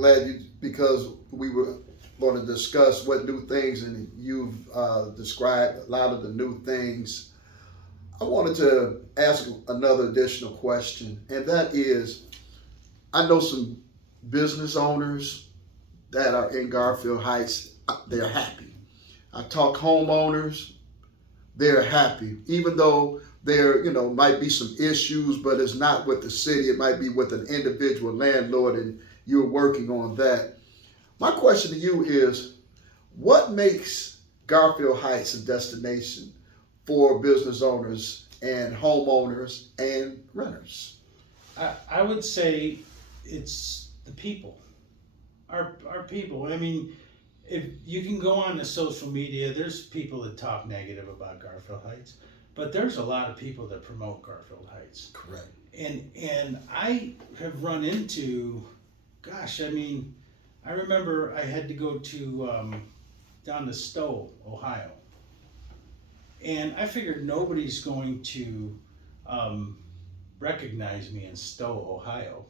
glad you, because we were going to discuss what new things, and you've described a lot of the new things. I wanted to ask another additional question, and that is, I know some business owners that are in Garfield Heights, they're happy. I talk homeowners, they're happy, even though there, might be some issues, but it's not with the city. It might be with an individual landlord, and you're working on that. My question to you is, what makes Garfield Heights a destination for business owners and homeowners and renters? I would say it's the people, our people. I mean, if you can go on the social media, there's people that talk negative about Garfield Heights, but there's a lot of people that promote Garfield Heights. Correct. And I have run into, gosh, I mean, I remember I had to go to down to Stowe, Ohio, and I figured nobody's going to recognize me in Stowe, Ohio.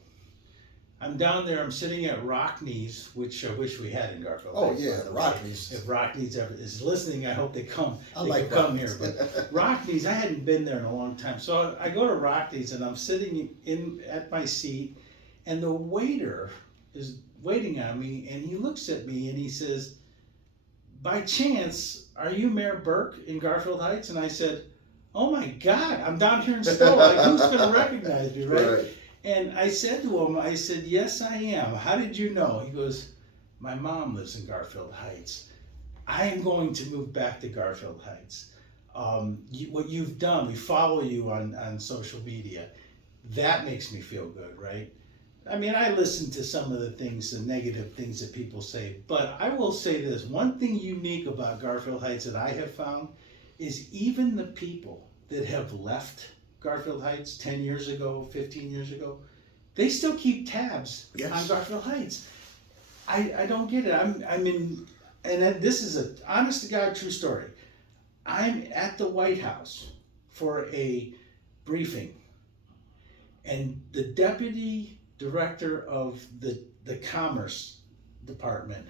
I'm down there, I'm sitting at Rockneys, which I wish we had in Garfield. Oh yeah, the Rockneys. If Rockneys ever is listening, I hope they come. I they like could come Rockneys. here. But Rockneys, I hadn't been there in a long time. So I go to Rockneys and I'm sitting at my seat, and the waiter is waiting on me, and he looks at me and he says, "By chance, are you Mayor Burke in Garfield Heights?" And I said, "Oh my God, I'm down here in Stowe. Like, who's gonna recognize me, right?" And I said to him, I said, "Yes, I am. How did you know?" He goes, "My mom lives in Garfield Heights. I am going to move back to Garfield Heights. What you've done, we follow you on social media. That makes me feel good, right?" I mean, I listen to some of the things, the negative things that people say, but I will say this, one thing unique about Garfield Heights that I have found is even the people that have left Garfield Heights 10 years ago, 15 years ago, they still keep tabs on Garfield Heights. I don't get it. I'm in, and this is a honest to God true story. I'm at the White House for a briefing, and the deputy director of the Commerce Department,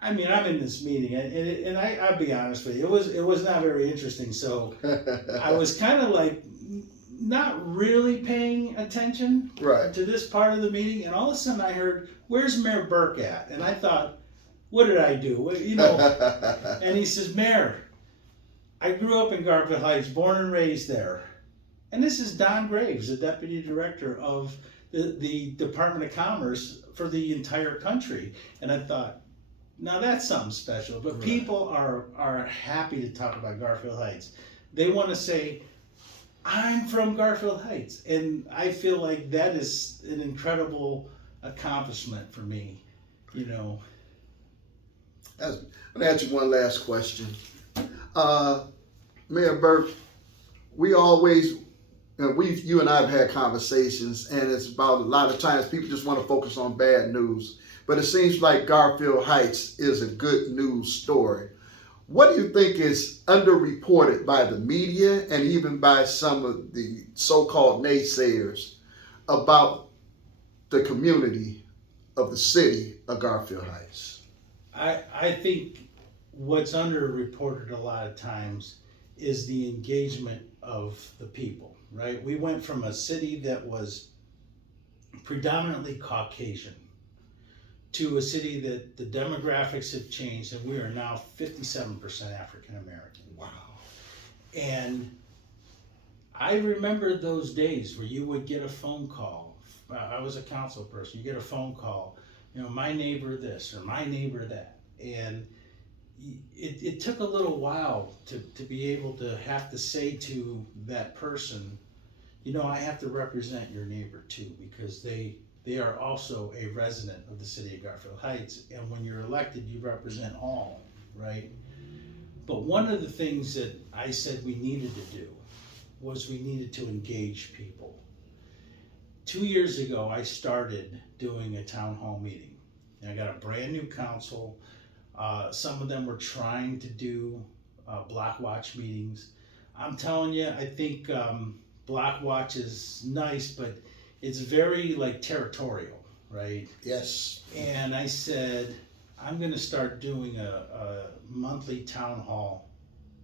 I mean, I'm in this meeting, and I'll be honest with you, it was not very interesting. So I was kind of like not really paying attention to this part of the meeting, and all of a sudden I heard, "Where's Mayor Burke at?" And I thought, what did I do? And he says, "Mayor, I grew up in Garfield Heights, born and raised there." And this is Don Graves, the deputy director of the Department of Commerce for the entire country. And I thought, now that's something special. But people are happy to talk about Garfield Heights. They want to say, "I'm from Garfield Heights." And I feel like that is an incredible accomplishment for me, Let me ask you one last question. Mayor Burke, you and I have had conversations, and it's about a lot of times people just want to focus on bad news. But it seems like Garfield Heights is a good news story. What do you think is underreported by the media and even by some of the so-called naysayers about the community of the city of Garfield Heights? I think what's underreported a lot of times is the engagement of the people, right? We went from a city that was predominantly Caucasian to a city that the demographics have changed, and we are now 57% African American. Wow. And I remember those days where you would get a phone call. I was a council person. You get a phone call, my neighbor this or my neighbor that. And it took a little while to be able to have to say to that person, I have to represent your neighbor too, because they are also a resident of the city of Garfield Heights, and when you're elected, you represent all, right? But one of the things that I said we needed to do was we needed to engage people. 2 years ago, I started doing a town hall meeting, and I got a brand new council. Some of them were trying to do block watch meetings. I'm telling you, I think block watch is nice, but it's very territorial, right? Yes. And I said, I'm gonna start doing a monthly town hall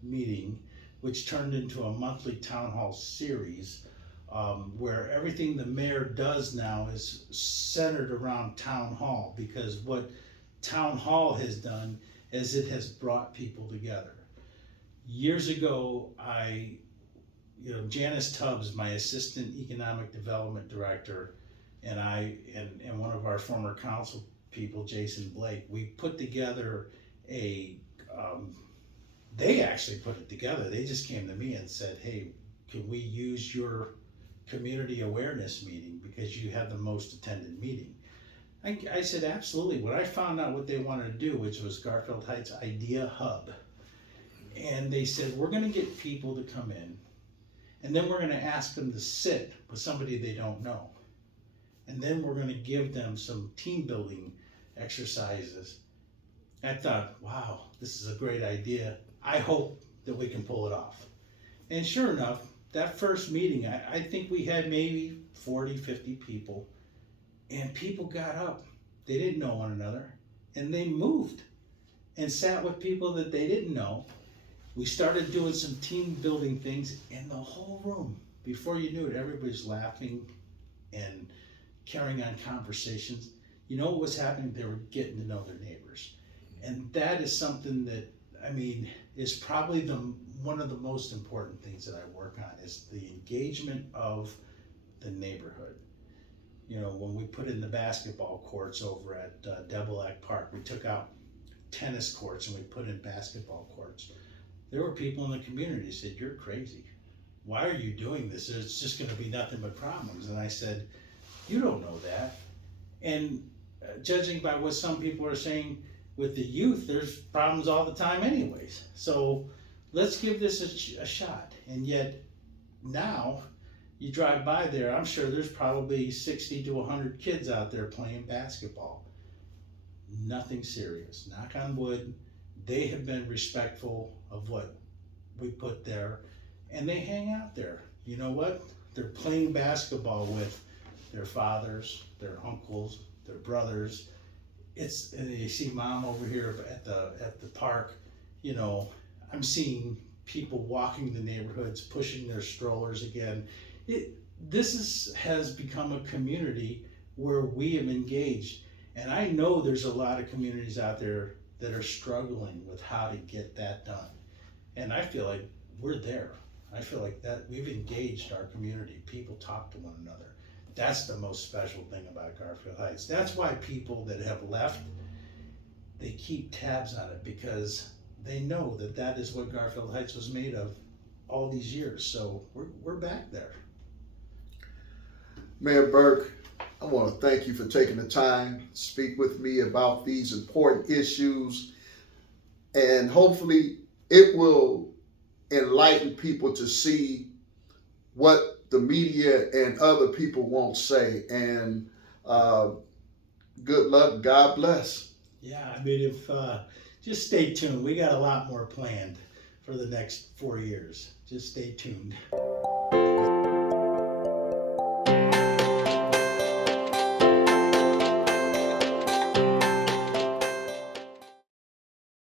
meeting, which turned into a monthly town hall series, where everything the mayor does now is centered around town hall, because what town hall has done is it has brought people together. Years ago, Janice Tubbs, my assistant economic development director, and and one of our former council people, Jason Blake, we put together they actually put it together. They just came to me and said, hey, can we use your community awareness meeting because you have the most attended meeting? I said, absolutely. When I found out what they wanted to do, which was Garfield Heights Idea Hub, and they said, we're gonna get people to come in, and then we're gonna ask them to sit with somebody they don't know. And then we're gonna give them some team building exercises. I thought, wow, this is a great idea. I hope that we can pull it off. And sure enough, that first meeting, I think we had maybe 40, 50 people, and people got up. They didn't know one another, and they moved and sat with people that they didn't know. We started doing some team building things, and the whole room, before you knew it, everybody's laughing and carrying on conversations. You know what was happening? They were getting to know their neighbors. And that is something that, is probably one of the most important things that I work on, is the engagement of the neighborhood. When we put in the basketball courts over at Devilac Park, we took out tennis courts and we put in basketball courts. There were people in the community who said, you're crazy. Why are you doing this? It's just gonna be nothing but problems. And I said, you don't know that. And judging by what some people are saying with the youth, there's problems all the time anyways. So let's give this a shot. And yet now you drive by there, I'm sure there's probably 60 to 100 kids out there playing basketball. Nothing serious, knock on wood. They have been respectful of what we put there, and they hang out there. You know what? They're playing basketball with their fathers, their uncles, their brothers. And you see mom over here at the park. I'm seeing people walking the neighborhoods, pushing their strollers again. This has become a community where we have engaged, and I know there's a lot of communities out there that are struggling with how to get that done. And I feel like we're there. I feel like that we've engaged our community. People talk to one another. That's the most special thing about Garfield Heights. That's why people that have left, they keep tabs on it, because they know that that is what Garfield Heights was made of all these years. So we're back there. Mayor Burke, I want to thank you for taking the time to speak with me about these important issues, and hopefully it will enlighten people to see what the media and other people won't say. And good luck. God bless. Yeah, if just stay tuned. We got a lot more planned for the next 4 years. Just stay tuned.